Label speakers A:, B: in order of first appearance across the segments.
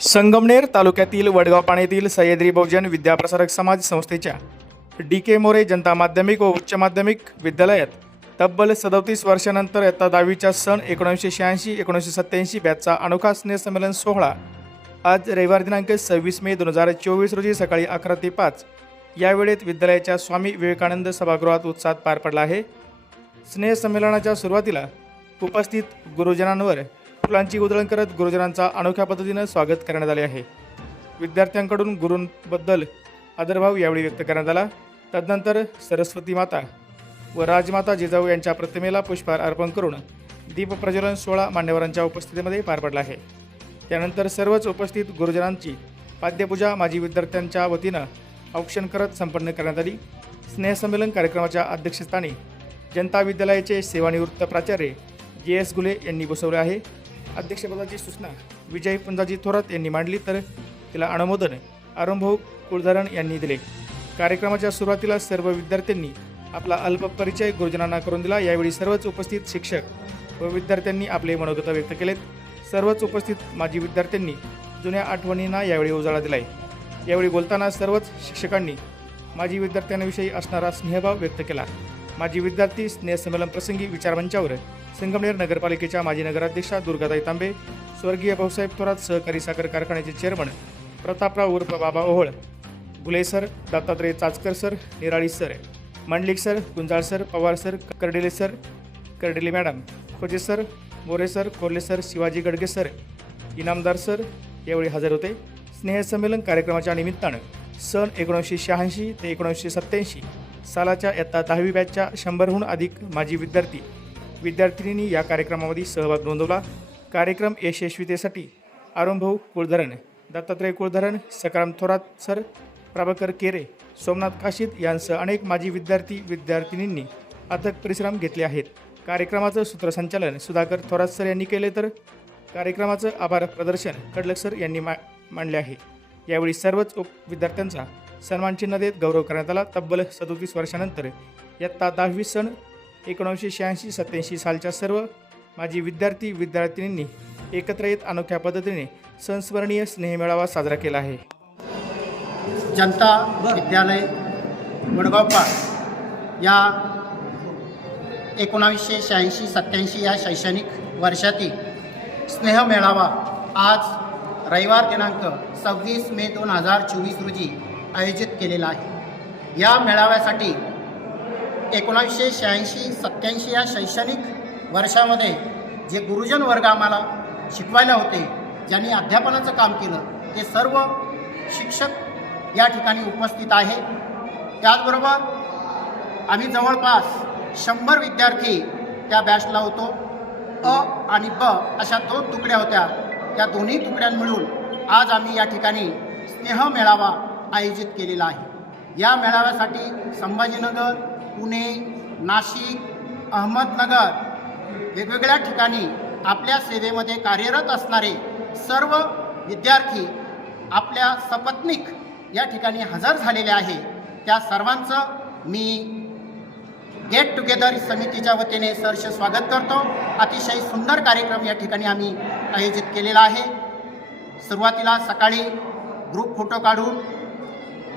A: संगमनेर तालुक्यातील वडगाव पाण्यातील सह्याद्री बहुजन विद्याप्रसारक समाज संस्थेच्या डी के मोरे जनता माध्यमिक व उच्च माध्यमिक विद्यालयात तब्बल सदोतीस वर्षानंतर इयत्ता दहावीच्या सन एकोणीसशे शहाऐंशी एकोणीसशे सत्त्याऐंशी बॅचचा अनोखा स्नेहसंमेलन सोहळा आज रविवार दिनांक सव्वीस मे दोन हजार चोवीस रोजी सकाळी अकरा ते पाच या वेळेत विद्यालयाच्या स्वामी विवेकानंद सभागृहात उत्साहात पार पडला आहे. स्नेहसंमेलनाच्या सुरुवातीला उपस्थित गुरुजनांवर फुलांची उधळण करत गुरुजनांचा अनोख्या पद्धतीनं स्वागत करण्यात आले आहे. विद्यार्थ्यांकडून गुरूंबद्दल आदरभाव यावेळी व्यक्त करण्यात आला. तदनंतर सरस्वती माता व राजमाता जिजाऊ यांच्या प्रतिमेला पुष्पहार अर्पण करून दीपप्रज्वलन सोहळा मान्यवरांच्या उपस्थितीमध्ये पार पडला आहे. त्यानंतर सर्वच उपस्थित गुरुजनांची पाद्यपूजा माजी विद्यार्थ्यांच्या वतीनं औक्षण करत संपन्न करण्यात आली. स्नेहसंमेलन कार्यक्रमाच्या अध्यक्षस्थानी जनता विद्यालयाचे सेवानिवृत्त प्राचार्य जे एस गुले यांनी बसवले आहे. अध्यक्षपदाची सूचना विजय पुंजाजी थोरात यांनी मांडली तर तिला अनुमोदन अरुणभाऊ कुळधरण यांनी दिले. कार्यक्रमाच्या सुरुवातीला सर्व विद्यार्थ्यांनी आपला अल्प परिचय गुरुजनांना करून दिला. यावेळी सर्वच उपस्थित शिक्षक व विद्यार्थ्यांनी आपले मनोगत व्यक्त केलेत. सर्वच उपस्थित माजी विद्यार्थ्यांनी जुन्या आठवणींना यावेळी उजाळा दिलाय. यावेळी बोलताना सर्वच शिक्षकांनी माजी विद्यार्थ्यांविषयी असणारा स्नेहभाव व्यक्त केला. माजी विद्यार्थी स्नेहसंमेलन प्रसंगी विचारमंचावर संगमनेर नगरपालिकेच्या माजी नगराध्यक्षा दुर्गाताई तांबे स्वर्गीय भाऊसाहेब थोरात सहकारी साखर कारखान्याचे चेअरमन प्रतापराव उर्फ Baba Ohol Gule sir Dattatray Chachkar sir Nirali sir Mandlik sir Gunjal sir Pawar sir Kardile sir Kardile madam Khoje sir More sir Kolhe sir Shivaji Gadge sir Inamdar sir यावेळी हजर होते. स्नेहसंमेलन कार्यक्रमाच्या निमित्तानं सन एकोणीसशे शहाऐंशी ते एकोणीसशे सत्त्याऐंशी सालाच्या इयत्ता दहावी बॅचच्या शंभरहून अधिक माजी विद्यार्थी विद्यार्थिनींनी या कार्यक्रमामध्ये सहभाग नोंदवला. कार्यक्रम यशस्वीतेसाठी अरुणभाऊ कुळधरण दत्तात्रय कुळधरण सकाराम थोरात सर प्रभाकर केरे सोमनाथ काशीद यांसह अनेक माजी विद्यार्थी विद्यार्थिनींनी अथक परिश्रम घेतले आहेत. कार्यक्रमाचं सूत्रसंचालन सुधाकर थोरात सर यांनी केले तर कार्यक्रमाचं आभार प्रदर्शन कडलक सर यांनी मा मांडले आहे. यावेळी सर्वच उप विद्यार्थ्यांचा सन्मानचिन्ह देत गौरव करण्यात आला. तब्बल सदोतीस वर्षानंतर इयत्ता दहावी सण एकोणीसशे शहाऐंशी सत्याऐंशी सालच्या सर्व माजी विद्यार्थी विद्यार्थिनींनी एकत्र येत अनोख्या पद्धतीने संस्मरणीय स्नेहमेळावा साजरा केला आहे.
B: जनता विद्यालय वडगाव या एकोणावीसशे शहाऐंशी सत्त्याऐंशी या शैक्षणिक वर्षातील स्नेह मेळावा आज रविवार दिनांक सव्वीस मे दोन हजार चोवीस रोजी आयोजित केलेला आहे. या मेळाव्यासाठी एकोणावीसशे शहाऐंशी सत्त्याऐंशी या शैक्षणिक वर्षामध्ये जे गुरुजन वर्ग आम्हाला शिकवायला होते ज्यांनी अध्यापनाचं काम केलं ते सर्व शिक्षक या ठिकाणी उपस्थित आहे. त्याचबरोबर आम्ही जवळपास शंभर विद्यार्थी त्या बॅचला होतो. अ आणि ब अशा दोन तुकड्या होत्या. त्या दोन्ही तुकड्यां मिळून आज आम्ही या ठिकाणी स्नेह मेळावा आयोजित केलेला आहे. या मेळाव्यासाठी संभाजीनगर पुणे नाशिक अहमदनगर वेगवेगळ्या ठिकाणी आपल्या सेवेमध्ये कार्यरत असणारे सर्व विद्यार्थी आपल्या सपत्निक या ठिकाणी हजर झालेले आहे. त्या सर्वांचं मी गेट टुगेदर समितीच्या वतीने सहर्ष स्वागत करतो. अतिशय सुंदर कार्यक्रम या ठिकाणी आम्ही आयोजित केलेला आहे. सुरुवातीला सकाळी ग्रुप फोटो काढून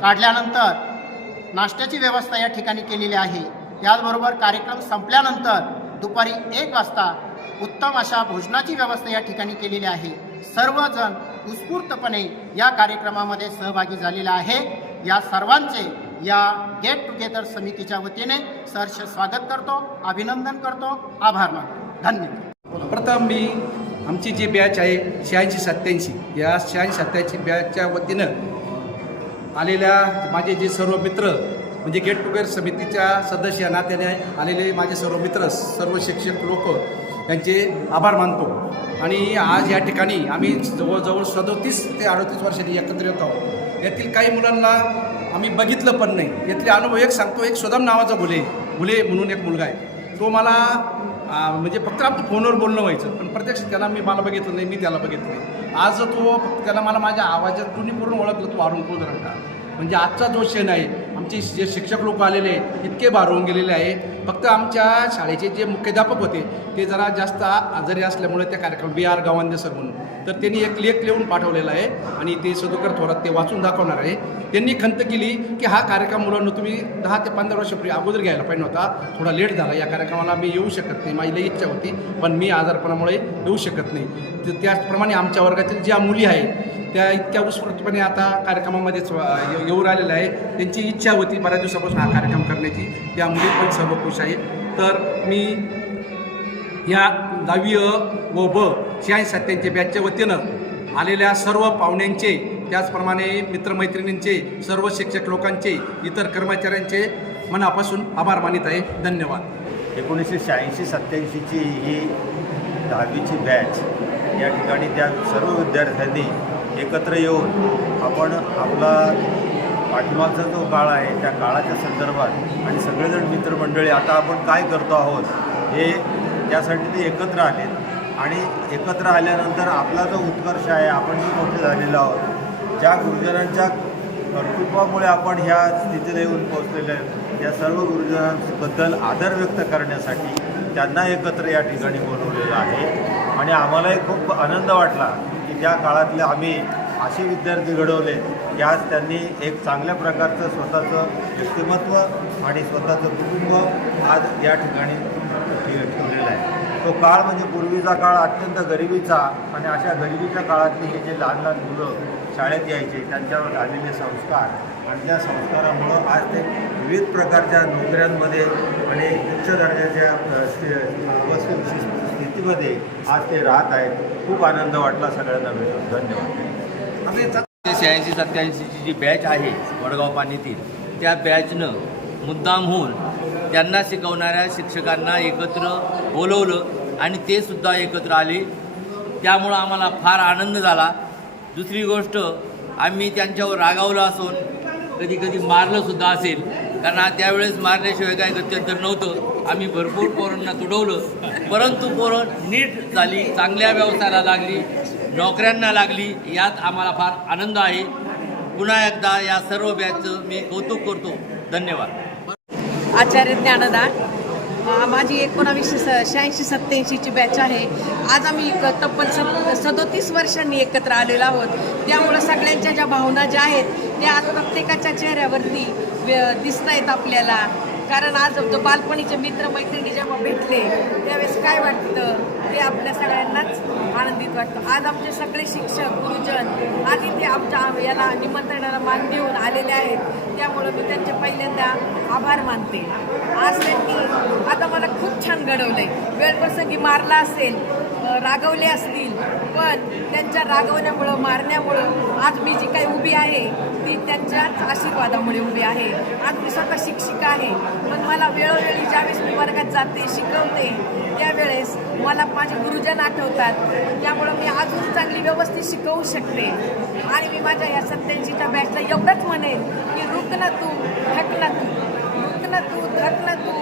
B: काढल्यानंतर नाश्त्याची व्यवस्था या ठिकाणी केलेली आहे. त्याचबरोबर कार्यक्रम संपल्यानंतर दुपारी एक वाजता उत्तम अशा भोजनाची व्यवस्था या ठिकाणी केलेली आहे. सर्वजण उत्स्फूर्तपणे या कार्यक्रमामध्ये सहभागी झालेला आहे. या सर्वांचे या गेट टुगेदर समितीच्या वतीने सहर्ष स्वागत करतो अभिनंदन करतो आभार मानतो. धन्यवाद.
C: प्रथम मी आमची जी बॅच आहे शहाऐंशी सत्त्याऐंशी. या शहाऐंशी सत्त्याऐंशी बॅचच्या वतीनं आलेल्या माझे जे सर्व मित्र म्हणजे गेट टुगेदर समितीच्या सदस्य या नात्याने आलेले माझे सर्व मित्र सर्व शिक्षक लोक यांचे आभार मानतो. आणि आज या ठिकाणी आम्ही जवळजवळ सदोतीस ते अडतीस वर्षांनी एकत्र येत आहोत. यातील काही मुलांना आम्ही बघितलं पण नाही. यातले अनुभव एक सांगतो एक स्वदम नावाचा मुले मुले म्हणून एक मुलगा आहे. तो मला म्हणजे फक्त आमचं फोनवर बोलणं व्हायचं पण प्रत्यक्ष त्याला मी मला बघितलं नाही मी त्याला बघितलं नाही. आज तो त्याला मला माझ्या आवाजातूनही पूर्ण ओळखलं तो अरुण कुलधरण म्हणजे आजचा जो क्षण आहे आमचे जे शिक्षक लोक आलेले इतके होऊन गेलेले आहे फक्त आमच्या शाळेचे जे मुख्याध्यापक होते ते जरा जास्त आजारी असल्यामुळे त्या कार्यक्रम बी आर गावांदे सर म्हणून. तर त्यांनी एक लेख लिहून पाठवलेला आहे आणि ते सदुकर थोरात ते वाचून दाखवणार आहे. त्यांनी खंत केली की हा कार्यक्रम मुलांना तुम्ही दहा ते पंधरा वर्षापूर्वी अगोदर घ्यायला पाहिजे होता थोडा लेट झाला. या कार्यक्रमाला मी येऊ शकत नाही. माझी लई इच्छा होती पण मी आजारपणामुळे येऊ शकत नाही. तर त्याचप्रमाणे आमच्या वर्गातील ज्या मुली आहे त्या इतक्या उत्स्फूर्तपणे आता कार्यक्रमामध्येच ये- येऊ राहिलेलं आहे. त्यांची इच्छा होती बऱ्याच दिवसापासून हा कार्यक्रम करण्याची. त्यामुळे पण सर्व खुश आहे. तर मी या दहावी अ व ब शहाऐंशी सत्त्यांच्या बॅचच्या वतीनं आलेल्या सर्व पाहुण्यांचे त्याचप्रमाणे मित्रमैत्रिणींचे सर्व शिक्षक लोकांचे इतर कर्मचाऱ्यांचे मनापासून आभार मानित आहे. धन्यवाद.
D: एकोणीसशे शहाऐंशी सत्त्याऐंशीची ही दहावीची बॅच या ठिकाणी त्या सर्व विद्यार्थ्यांनी एकत्र येऊन आपण आपला पाठीमागचा जो काळ आहे त्या काळाच्या संदर्भात आणि सगळेजण मित्रमंडळी आता आपण काय करतो आहोत हे त्यासाठी ते एकत्र आले आणि एकत्र आल्यानंतर आपला जो उत्कर्ष आहे आपण जे मोठे झालेलो आहोत. ज्या गुरुजनांच्या कर्तृत्वामुळे आपण ह्या स्थितीला येऊन पोहोचलेले या सर्व गुरुजनांबद्दल आदर व्यक्त करण्यासाठी त्यांना एकत्र या ठिकाणी बोलवलेलं आहे. आणि आम्हालाही खूप आनंद वाटला त्या काळातले आम्ही असे विद्यार्थी घडवले की आज त्यांनी एक चांगल्या प्रकारचं स्वतःचं व्यक्तिमत्व आणि स्वतःचं कुटुंब आज या ठिकाणी ठेवलेलं ठेवलेला आहे. तो काळ म्हणजे पूर्वीचा काळ अत्यंत गरिबीचा आणि अशा गरिबीच्या काळातली हे जे लहान लहान मुलं शाळेत यायचे त्यांच्यावर झालेले संस्कार आणि त्या संस्कारामुळं आज ते विविध प्रकारच्या नोकऱ्यांमध्ये आणि उच्च दर्जाच्या वस्तू स्थितीमध्ये आज ते राहत आहेत. खूप आनंद वाटला सगळ्यांना भेटून धन्यवाद.
E: शहाऐंशी सत्त्याऐंशीची जी बॅच आहे वडगाव पाणीतील त्या बॅचनं मुद्दाम होऊन त्यांना शिकवणाऱ्या शिक्षकांना एकत्र बोलवलं आणि ते सुद्धा एकत्र आले. त्यामुळं आम्हाला फार आनंद झाला. दुसरी गोष्ट आम्ही त्यांच्यावर रागावलं असून कधी कधी मारलं सुद्धा असेल. कारण त्यावेळेस मारल्याशिवाय काय गत्यंतर नव्हतं. आम्ही भरपूर पोरांना तुडवलं. परंतु पोरं नीट झाली चांगल्या व्यवसायाला लागली नोकऱ्यांना लागली यात आम्हाला फार आनंद आहे. पुन्हा एकदा या सर्व बॅचचं मी कौतुक करतो. धन्यवाद.
F: आचार्य ज्ञानदान. माझी एकोणावीसशे स शहाऐंशी सत्त्याऐंशीची बॅच आहे. आज आम्ही एक तब्बल स सदोतीस वर्षांनी एकत्र आलेलो आहोत. त्यामुळं सगळ्यांच्या ज्या भावना ज्या आहेत त्या आज प्रत्येकाच्या चेहऱ्यावरती व्य- दिसत आहेत आपल्याला. कारण आज जो बालपणीचे मित्र मैत्रिणी जेव्हा भेटले त्यावेळेस काय वाटतं? ते आपल्या सगळ्यांनाच आनंदित वाटतं. आज आमचे सगळे शिक्षक गुरुजन आणि ते आमच्या याला निमंत्रणाला मान देऊन आलेले आहेत. त्यामुळं मी त्यांचे पहिल्यांदा आभार मानते. आज त्यांनी खूप छान घडवलंय. वेळप्रसंगी मारला असेल रागवले असतील पण त्यांच्या रागवण्यामुळं मारण्यामुळं आज मी जी काही उभी आहे ती त्यांच्याच आशीर्वादामुळे उभी आहे. आज मी स्वतः शिक्षिका आहे पण मला वेळोवेळी ज्यावेळेस मी वर्गात जाते शिकवते त्यावेळेस मला माझे गुरुजन आठवतात. त्यामुळं मी अजून चांगली व्यवस्थित शिकवू शकते. आणि मी माझ्या या सत्याऐंशीच्या बॅचला एवढंच म्हणेन की रुक ना तू थकला ना तू रुक ना तू धक ना तू.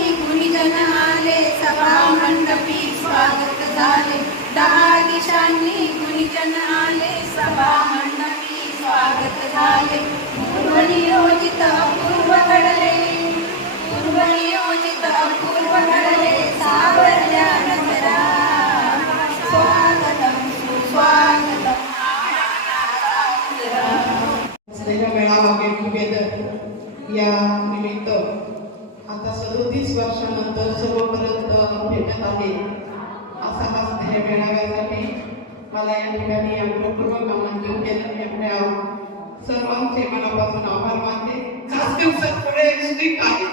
G: गुणीजन आले सभा मंडपी स्वागत झाले. दहा दिशांनी गुणीजन आले सभा मंडपी स्वागत झाले. पूर्व नियोजित अपूर्व घडले. पूर्व नियोजित अपूर्व घडले. सावरल्या नजरा स्वागतम सुस्वागतम.
H: मेळावा या निमित्त सदोतीस वर्षानंतर सर्व परत भेटत आहे. असा हा स्नेह मेळाव्यासाठी मला या ठिकाणी आग्रहपूर्वक आमंत्रण केलं. एवढ्या सर्वांचे मनापासून आभार मानते. खास दिवसात पुढे स्टिक आहे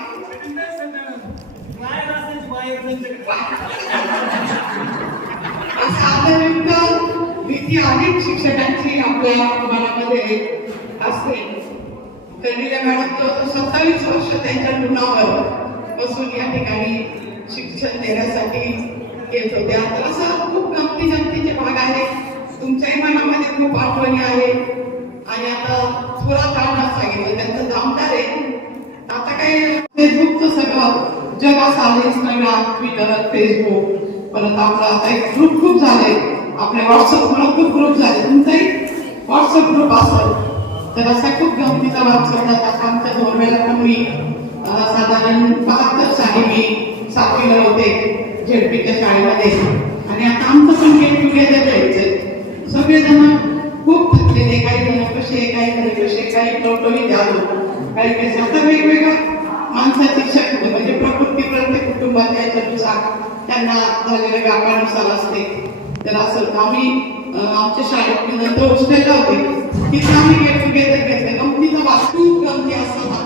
H: भीती अनेक शिक्षकांची आपल्या मनामध्ये असते. कणिला मॅडम तो सत्तावीस वर्ष त्यांच्या ऋणावर बसून या ठिकाणी शिक्षण देण्यासाठी येत होत्या तर असं खूप गमती जमतीचे भाग आहे तुमच्याही मनामध्ये खूप आठवणी आहे आणि आता थोडा काढण्यात सांगितलं. त्यांचं दामदार आहे. आता काय फेसबुकचं सगळं जग असं आलं इंस्टाग्राम ट्विटर फेसबुक परत आपला आता एक ग्रुप खूप झाले आपले व्हॉट्सअप मला खूप ग्रुप झाले. तुमचाही व्हॉट्सअप ग्रुप असेल. तर असा खूप गमतीचा भाग सोडला. आता आमच्या दोन वेळेला पण मी साधारण बहात्तर साली मी सातवीला होते झेडपीच्या शाळेमध्ये. आणि आता आमचं पण गेट टुगेदर द्यायचं सगळेजण खूप थकलेले काही जण कसे काही जण कसे काही टवटवी द्यावं काही कसे आता वेगवेगळ्या माणसाची शक्ती म्हणजे प्रकृती प्रत्येक कुटुंबात याच्यानुसार त्यांना झालेल्या व्यापारानुसार असते. तर असं आम्ही आमच्या शाळेत नंतर हॉस्टेलला होते. तिथं आम्ही गेट टुगेदर घेतलं. कंपनीचा वास्तू खूप गमती असतात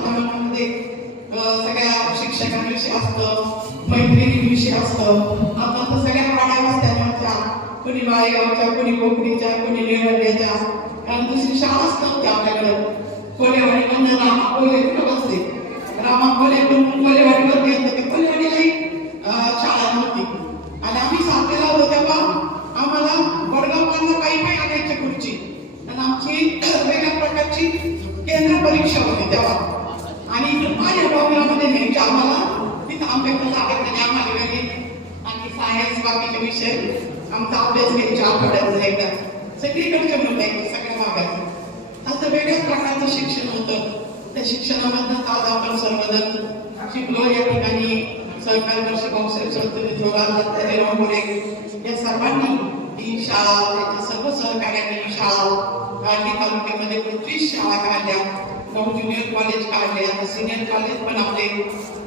H: सगळ्या शिक्षकांविषयी असतं मैत्रिणींविषयी असतं. आपण तर सगळ्या पाड्या वाजत्यांच्या कोणी माळेगावच्या कोणी कोकणीच्या कोणी निळवण्याच्या कारण दुसरी शाळा असतात आपल्याकडं. कोलेवाडी म्हणजे रामा कोले कुठं बसते? रामा कोले कोलेवाडीवर घेतलं ते कोलेवाडीलाही शाळा नव्हती. आणि आम्ही सातवीला होतो तेव्हा आम्हाला वडगावांना काही काही आणायची खुर्ची. आणि आमची वेगळ्या प्रकारची केंद्र परीक्षा होती तेव्हा. आणि माझ्या प्रोग्राममध्ये न्यायचे आम्हाला. तिथं आमच्याकडे जागा नाही आम्हाला वेगळी आणि सायन्स बाकीचे विषय आमचा अभ्यास घ्यायचा आठवड्याचा एकदा सगळीकडचे मुलं आहेत सगळ्या भागात. असं वेगळ्याच प्रकारचं शिक्षण होतं. त्या शिक्षणामधनं आज आपण सर्वजण शिकलो. या ठिकाणी सरकार वर्ष कौशल संस्थेने जोरात या सर्वांनी ही शाळा त्याच्या सर्व सहकार्यांनी शाळा काळजी तालुक्यामध्ये पंचवीस शाळा काढल्या. मग ज्युनियर कॉलेज काढले आता सिनियर कॉलेज पण आपले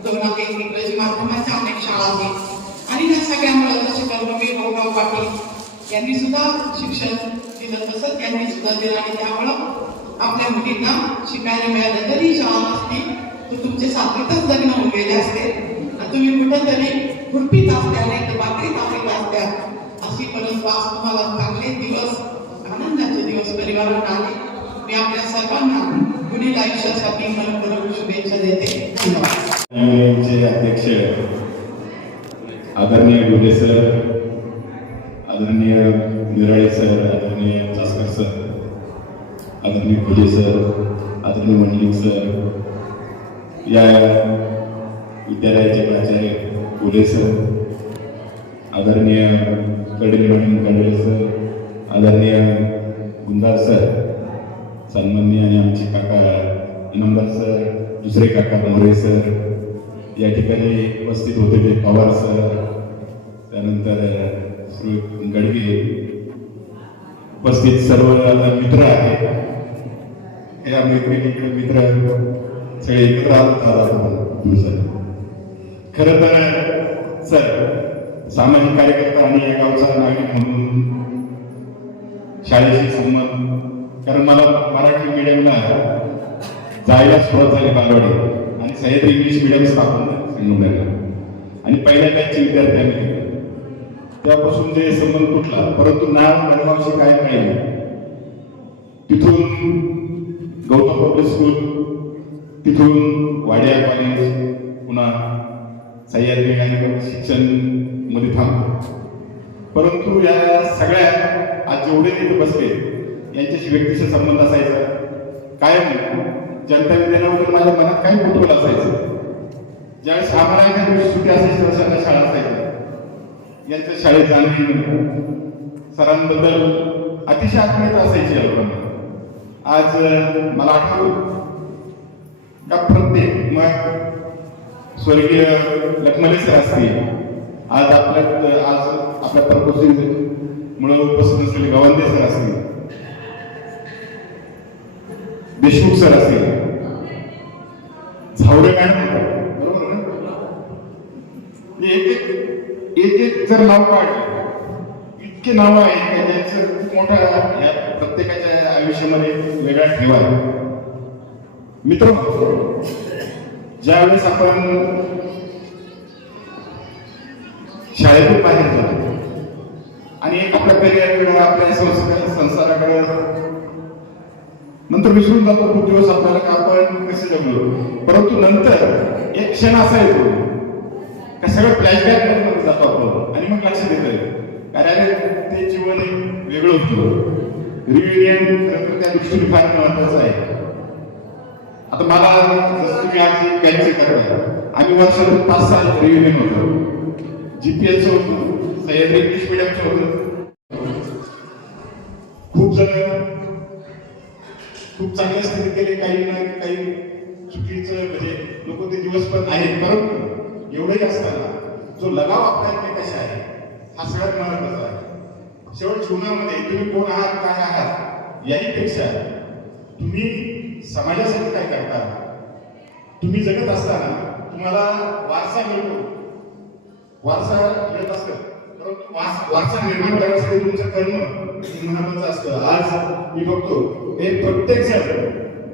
H: दोन एक इंग्रजी माध्यमाच्या अनेक शाळा आहेत आणि ह्या सगळ्यामुळे जसे कर्मवीर भाऊराव पाटील यांनी सुद्धा शिक्षण दिलं तसंच त्यांनी सुद्धा दिलं आणि त्यामुळं आपल्या मुलींना शिकायला मिळालं तरी शाळा नसती तर तुमचे सातवीतच लग्न होऊन गेले असते तुम्ही कुठंतरी खुरपीत असत्या नाही तर बाकरीत आलेल्या असत्या अशी परसवास तुम्हाला चांगले दिवस आनंदाचे दिवस परिवारात आले मी आपल्या सर्वांना पुढील आयुष्यासाठी मनपूर्वक शुभेच्छा देते. धन्यवाद
I: अध्यक्ष आदरणीय डोले सर आदरणीय निराळे सर आदरणीय जास्कर सर आदरणीय खुले सर आदरणीय मंडलिक सर या विद्यालयाचे प्राचार्य खुले सर आदरणीयकडे मॅडम सर आदरणीय गुंदार सर सन्माननीय आणि आमचे काका इनामदार सर दुसरे काका मोरे सर या ठिकाणी उपस्थित होते ते पवार सर त्यानंतर श्री गडगे उपस्थित सर्व मित्र आहेत. या मैत्रिणीकडे मित्र सगळे एकत्र आलो आला सर. खरं तर सर सामाजिक कार्यकर्ता आणि या गावचा नागरिक म्हणून शाळेशी संबंध कारण मला मराठी मीडियमला जायला सुरुवात झाली बालवाडी. आणि सह्याद्री इंग्लिश मीडियम स्थापन सिंधुदुर्गला. आणि पहिल्या बॅचचे विद्यार्थ्यांनी त्यापासून जे संबंध तुटला. परंतु नाव गडगावशी काय नाही. तिथून गौतम पब्लिक स्कूल तिथून वाड्या कॉलेज पुन्हा सह्याद्री आणि शिक्षणमध्ये थांबतो परंतु या सगळ्या आज जेवढे तिथे बसले यांच्याशी व्यक्तीशी संबंध असायचा. कायम जनता विद्यालयाबद्दल माझ्या मनात काही कुतूहल असायचं. ज्यावेळेस आम्हाला एका दिवशी सुट्टी असायची वर्षाला शाळा असायची यांच्या शाळेत जाणे सरांबद्दल अतिशय आत्मीयता असायची या लोकांना. आज मला आठवतं का प्रत्येक मग स्वर्गीय लखमले सर असतील आज आपल्या आज आपल्या प्रपोजल मुळे उपस्थित असलेले गवंदे सर असतील देशमुख सर असतील. झावरे मॅडम. बरोबर ना? एक एक एक एक जर नाव काढलं इतके नाव आहेत का त्यांचं खूप मोठा या प्रत्येकाच्या आयुष्यामध्ये वेगळा ठेवा आहे. मित्र ज्यावेळेस आपण शाळेतून बाहेर जातो आणि एक आपल्या करिअरकडे आपल्या संस्कार संसाराकडे नंतर विसरून जातो खूप दिवस आपल्याला का आपण कसे जमलो परंतु नंतर एक क्षण असा येतो का सगळं फ्लॅशबॅक जातो आपण. आणि मग लक्षात येतं. कारण अरे ते जीवन एक वेगळं होतं. रियुनियन त्या दृष्टीने फार महत्वाचं आहे. आता मला जसं तुम्ही आज कॅन्सल करताय आम्ही वर्षातून पाच साल रियुनियन होतो. जीपीएसचं होतं सह्याद्री इंग्लिश मिडियमचं होतं. खूप जण खूप चांगल्या स्थितीत गेले काही ना काही चुकीचं म्हणजे लोक ते दिवस पण आहेत. परंतु एवढंही असताना जो लगाव आपल्या एकमेकाशी आहे हा सगळ्यात महत्त्वाचा आहे. शेवट जीवनामध्ये तुम्ही कोण आहात काय आहात याहीपेक्षा तुम्ही समाजासाठी काय करता? तुम्ही जगत असताना तुम्हाला वारसा मिळतो. वारसा मिळत असतं. परंतु वास- निर्माण करण्यासाठी तुमचं कर्म महत्वाचं असतं. आज मी बघतो हे प्रत्येक जण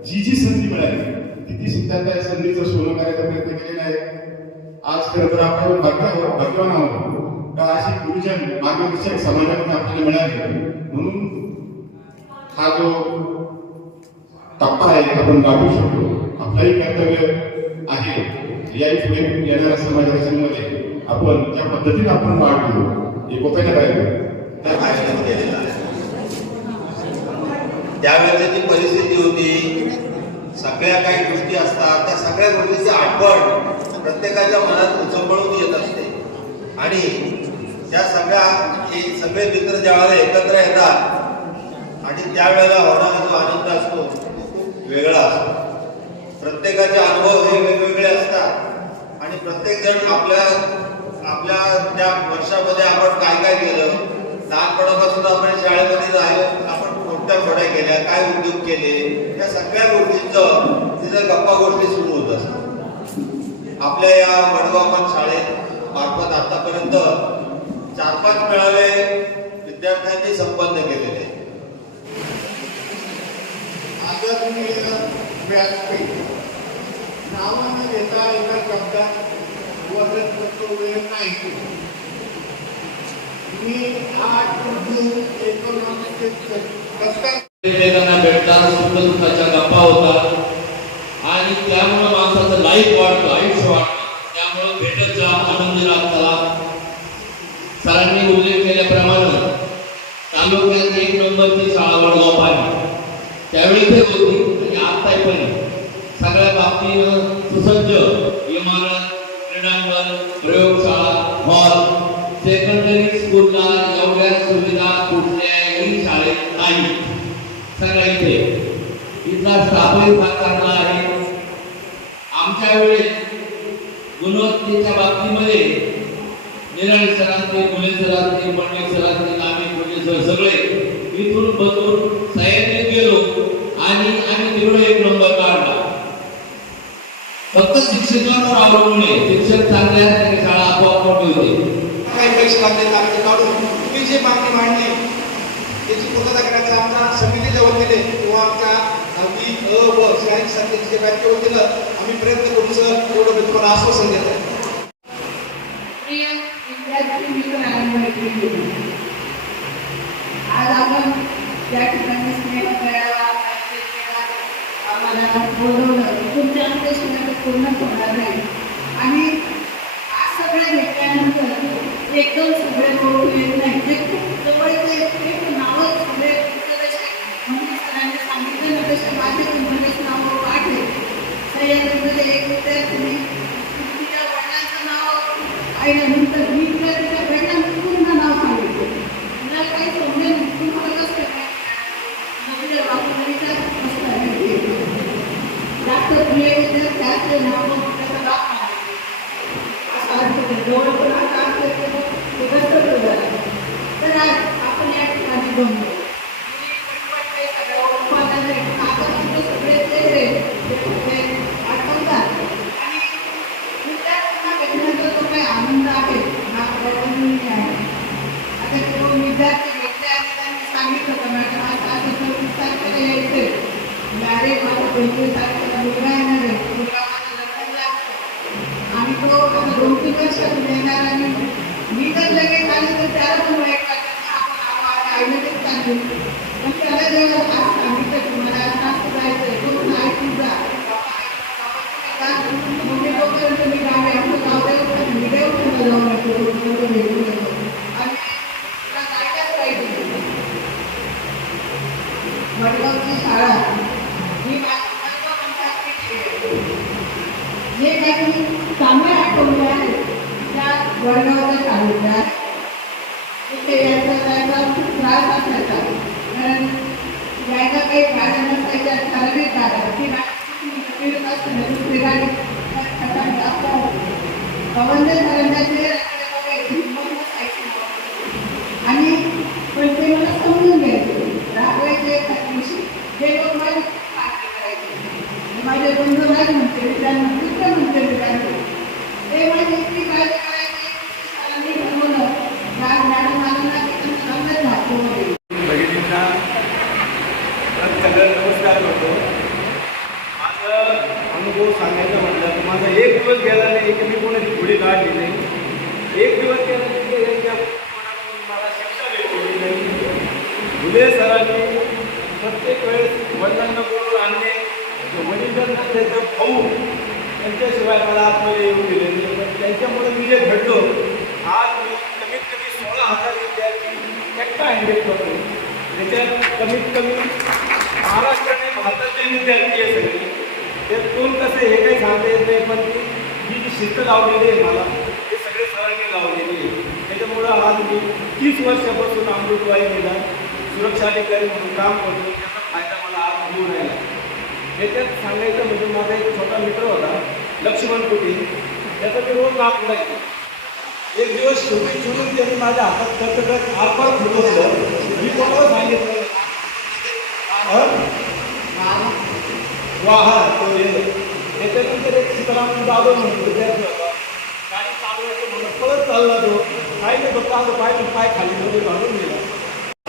I: जी जी संधी मिळाली किती सुद्धा त्या संधीचं सोनं करायचा प्रयत्न केलेला आहे. आज खरं तर आपण भाग्य भाग्यवान आहोत. का अशी गुरुजन मार्गदर्शक समाजामध्ये आपल्याला मिळाले? म्हणून हा जो टप्पा आहे आपण गाठू शकतो. आपलंही कर्तव्य आहे. याही पुढे येणाऱ्या समाजामध्ये आपण ज्या पद्धतीने आपण वाढलो एकोप्याने राहिलो
D: त्या आयोजित केलेला आहे? त्यावेळेची जी परिस्थिती होती सगळ्या काही गोष्टी असतात त्या सगळ्या गोष्टीची आठवण प्रत्येकाच्या मनात उचंबळून येत असते. आणि त्या सगळ्या हे सगळे मित्र ज्यावेळेला एकत्र येतात आणि त्यावेळेला होणारा जो आनंद असतो तो खूप वेगळा असतो. प्रत्येकाचे अनुभव हे वेगवेगळे असतात. आणि प्रत्येक जण आपल्या आपल्या त्या वर्षामध्ये आपण काय काय केलं? लहानपणापासून आपण शाळेमध्ये राहिलो आपण कोणत्या खोड्या केल्या काय उद्योग केले? या सगळ्या गोष्टींचं तिथं गप्पा गोष्टी सुरू होत असतात. आपल्या या वडगावपण शाळेत मार्फत आतापर्यंत चार पाच मेळावे विद्यार्थ्यांनी संपन्न केलेले. आहेत.
J: आदरणीय व्यासपीठ नावानं घेता एका शब्दात वर्णन करतो वेळ नाही मी आठ जून एकोणीसशे सत्तर
E: एकमेकांना भेटतात सुखदुःखाच्या गप्पा होतात. आणि त्यामुळं माणसाचं लाईफ वाढतं आयुष्य वाढतं. त्यामुळं भेटत जा आनंद लागताला सरांनी उल्लेख केल्याप्रमाणे तालुक्यात एक नंबरची शाळा वडगाव पाहिली. त्यावेळी ते होती आणि आत्ताही पण सगळ्या बाबतीनं सुसज्ज इमारत क्रीडांगण प्रयोगशाळा हॉल सेकंडरी स्कूलला एवढ्या सुविधा कुठल्याही शाळेत नाही. सगळ्या इथे. इथला स्टाफही फार चांगला आहे. आमच्या वेळेस गुणवत्तेच्या बाबतीमध्ये निराळे सरांचे मुले सरांचे पंडित सरांचे नामे मुले सर सगळे इथून बसून सह्याद्रीत गेलो आणि आम्ही तिकडे एक नंबर काढला. फक्त शिक्षकांवर अवलंबून आहे शिक्षक चांगले असले की शाळा आपोआप मोठी होते
K: काही पैसे लागले लागले काढून तुम्ही जे मागणी मांडली त्याची पूर्तता करायचं आमच्या समितीच्या वतीने किंवा आमच्या अगदी अ व शाळेत समितीच्या बँकेच्या वतीनं आम्ही प्रयत्न करू सर एवढं मी तुम्हाला आश्वासन देत आहे
G: आज आपण या ठिकाणी स्नेह. आम्हाला बोलवलं तुमच्या उद्देशाने पूर्ण होणार नाही. आणि आज सगळे भेटल्यानंतर एकदम सगळे बोलून येत नाही. ते खूप जवळचे एक नावं सगळे एकत्रच सरांनी सांगितलं ना तसे माझे तुम्हाला नावं पाठ आहे सह्याद्रीमध्ये एक विद्यार्थी तिच्या वडिलांचं नाव आणि नंतर मी तिला तिच्या वडिलांचं पूर्ण नाव सांगितलं मला काही समजेल तुम्हाला कसं काय माझ्या बापूजीचा मस्त आहे डॉक्टर फुले जे काही कामं आठवले आहेत त्या वडगावच्या तालुक्यात इथे याचा त्याचा खूप त्रास असायचा कारण यायचा काही कारण नसायच्या ठराविक कारण ती गाडी फिरत असताना दुसरी गाडी खटाखट जास्त होती. वंदे सरंजाचे रस्ते बघायची हिंमत नसायची आणि पण ते मला समजून घ्यायचे रागवायचे एखाद दिवशी ते लोक माझी काळजी करायचे माझे बंधू राज म्हणते त्यांना मित्र म्हणते ते माझे इतकी काळजी राग मॅडम मला राहतो
L: भगिनींना सगळं नमस्कार करतो. माझं अनुभव सांगायचा म्हटलं तर माझा एक दिवस गेला नाही की मी कोणाची थोडी काढली नाही. एक दिवस गेला मला शिक्षा नाही. फुले सरांनी प्रत्येक वेळेस वडिलांना बोलून आणणे वडिलांना त्याचं भाऊ त्यांच्याशिवाय मला आतमध्ये येऊन दिले पण त्यांच्यामुळे मी जे घडलो आज मी कमीत कमी सोळा हजार विद्यार्थी एकटा हँडल करतो. त्याच्यात कमीत कमी महाराष्ट्राने भारताचे विद्यार्थी आहे सगळे. ते कोण कसे हे काही सांगता येत नाही पण मी ही जी शिस्त लावलेली आहे मला ते सगळे सरांनी लावलेली आहे. त्याच्यामुळं आज मी तीस वर्षापासून अमृतवाहिनीला सुरक्षा अधिकारी म्हणून काम करतो. त्याचा फायदा मला आज मिळून राहिला. त्याच्यात सांगायचं म्हणजे माझा एक छोटा मित्र होता लक्ष्मण कुटी त्याचा ते रोज नाक उडायचं. एक दिवस शेवटी शोधून त्यांनी माझ्या हातात कर्तकट करत आरपार फुटवलं. मी कोणाला सांगितलं हं? तो हे. त्याच्यानंतर एक सीताराम जाधव म्हणून विद्यार्थी होता. गाडी चालवायचं म्हणून पळत चालला तो. काही नाही फक्त आलं पाय पाय खाली मध्ये घालून गेला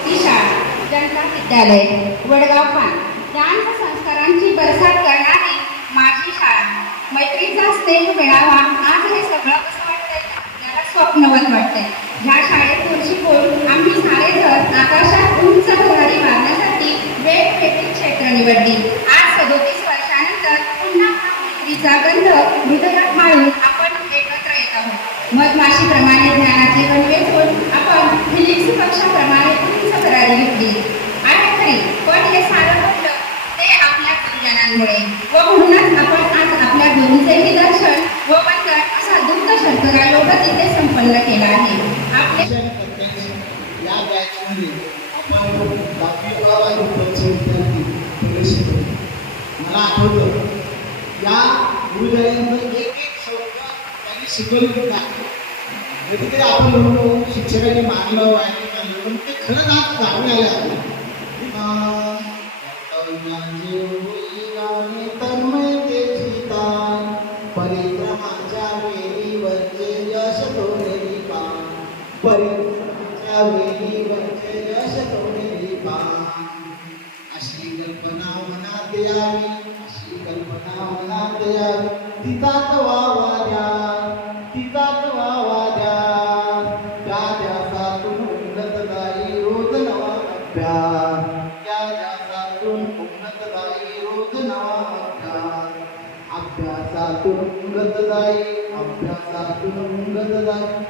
G: ही शाळा जनता विद्यालय वडगाव पान मित्रांची बरसात करणारी माझी शाळा. मैत्रीचा स्नेह मिळावा. आज हे सगळं कसं वाटतंय आपल्याला स्वप्नवत वाटतंय. ह्या शाळेत शिकून आम्ही सारेजण आकाशात उंच भरारी मारण्यासाठी वेगवेगळी क्षेत्र निवडली आज सदोतीस वर्षानंतर पुन्हा मैत्रीचा गंध हृदयात माळून आपण एकत्र येत आहोत. मधमाशीप्रमाणे ज्ञानाचे गणवे होऊन आपण फिलिप्स पक्षाप्रमाणे उंच भरारी घेतली. आहे खरी पण हे सारं ते आपल्या गुरुजनांमुळे व म्हणूनच आपण आज आपल्या गुरुचेही दर्शन व बंधन असा दुःख शंकरा योग तिथे संपन्न केला आहे. आपले
M: या बॅचमध्ये आपण दहावी विद्यार्थी प्रवेश मला आठवतं या गुरुजनांचं एक एक शब्द त्यांनी कधीतरी आपण शिक्षकांनी मानलं आहे पण ते खरंच आज जाणून आले आपल्याला. my you. रोज नवा अभ्यास अभ्यासातून उन्नतदायी अभ्यासातून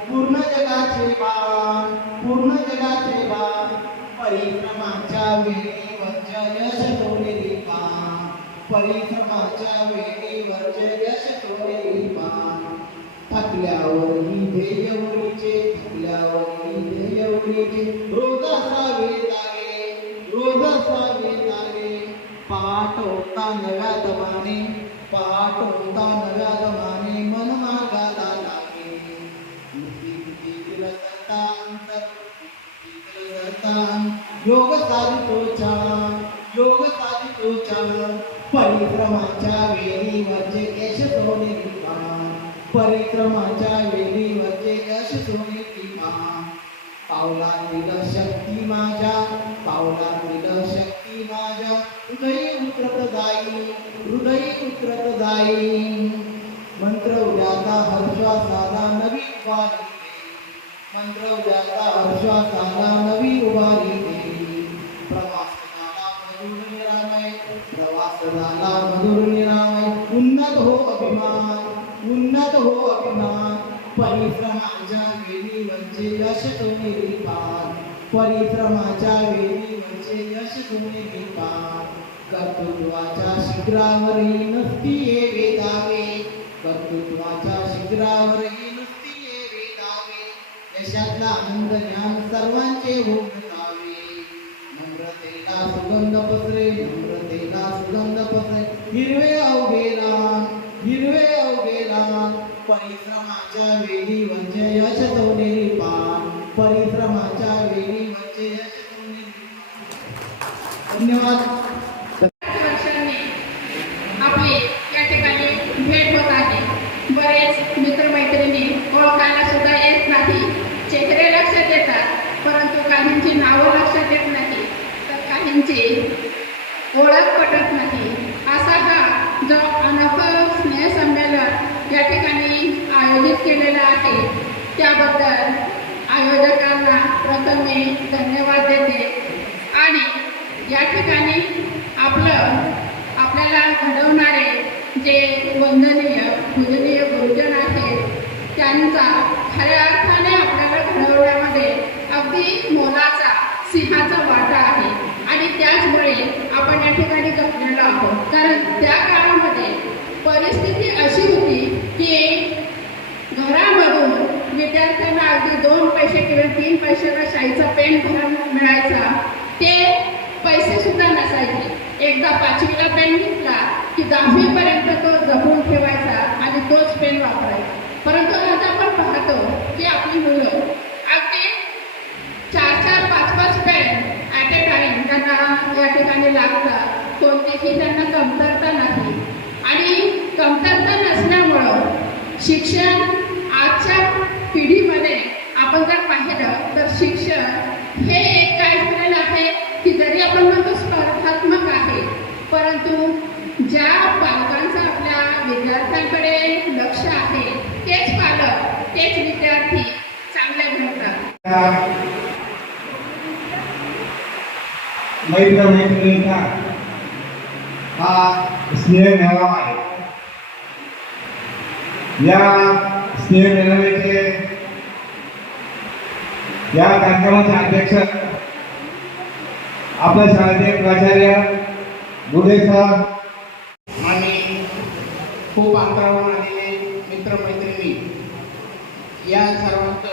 M: पूर्ण जगाचे बाण पूर्ण जगाचे बाण. परिक्रमाच्या वेळी वेळीवरच्या यश तोडलेली पान परिक्रमाच्या वेळी वेळीवरचे यश तोडलेली पान थकल्यावर ही ध्येय ध्येयवरीचे थकल्यावर ही ध्येय ध्येयवरीचे रोज असावे लागे रोज असावे लागे पाठ होता नव्या दमाने पाठ होता नव्या दमाने मन मागाला लागे योग बुद्धीतील संतांतर योग साधितोच्या योग साधितोच्या परिक्रमाच्या वेळीवरचे यश सोने परिक्रमाच्या वेळीवरचे यश सोने पावलातील शक्ती माझ्या पावला शक्ती माझ्या हृदय उतरत जाई हृदय जाई मंत्र उद्याचा हर्षासाला नवी उभारी मंत्र उद्याचा हर्षासाला नवी उभारी प्रवास झाला मधुर निरामय प्रवास झाला मधुर निरामय उन्नत हो अभिमान उन्नत हो अभिमान. परिश्रमाच्या म्हणजे यश तुम्ही पार. परिश्रमाच्या म्हणजे यश तुम्ही पार. कर्तृत्वाच्या शिखरावरही नसती हे वेदावे. कर्तृत्वाच्या शिखरावरही नसती हे वेदावे. यशातला आनंद ज्ञान सर्वांचे होऊन जावे. नम्रतेला सुगंध पसरे नम्रतेला सुगंध पसरे. हिरवे अवघे लहान हिरवे अवघे लहान परिश्रमाच्या वेळी म्हणजे यश चौनेरी पान. परिश्रमाच्या वेळी
N: काहींची ओळख पटत नाही. असा हा जो अनोखं स्नेहसंमेलन या ठिकाणी आयोजित केलेला आहे त्याबद्दल आयोजकांना प्रथम मी धन्यवाद देते. आणि या ठिकाणी आपलं आपल्याला घडवणारे जे वंदनीय पूजनीय गुरुजन आहेत त्यांचा खऱ्या अर्थ आपल्याला घडवण्यामध्ये अगदी मोलाचा सिंहाचा वाटा आहे आणि त्याचमुळे आपण या ठिकाणी जपलेलो आहोत कारण त्या काळामध्ये परिस्थिती अशी होती की घरामधून विद्यार्थ्यांना अगदी दोन पैसे किंवा तीन पैशाला शाईचा पेन घरा मिळायचा ते पैसे सुद्धा नसायचे. एकदा पाचवीला पेन घेतला की दहावीपर्यंत तो जपून ठेवायचा आणि तोच पेन वापरायचा. परंतु आता आपण पाहतो की आपली मुलं अगदी चार चार पाच पाच पेन ॲट ए टाईम त्यांना या ठिकाणी लागतात. कोणतीही त्यांना कमतरता नाही. आणि कमतरता नसल्यामुळं शिक्षण आजच्या पिढीमध्ये आपण जर पाहिलं तर शिक्षण हे एक काय झालेलं आहे की जरी आपण म्हणतो स्पर्धात्मक आहे परंतु ज्या पालकांचं आपल्या विद्यार्थ्यांकडे लक्ष आहे तेच पालक तेच विद्यार्थी चांगले घडतात.
O: मैत्र मैत्रिणींचा हा स्नेहमेळावा आहे. या स्नेहमेळाव्याचे या कार्यक्रमाचे अध्यक्ष आपल्या शाळेचे प्राचार्य गुढे सर.
M: आणि खूप अंतरावरून आलेले मित्रमैत्रिणी या सर्वांचं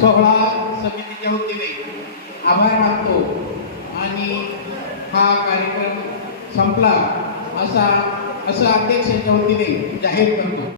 M: सोहळा समितीच्या वतीने आभार मानतो. हा कार्यक्रम संपला असा असं अध्यक्षाच्या वतीने जाहीर करतो.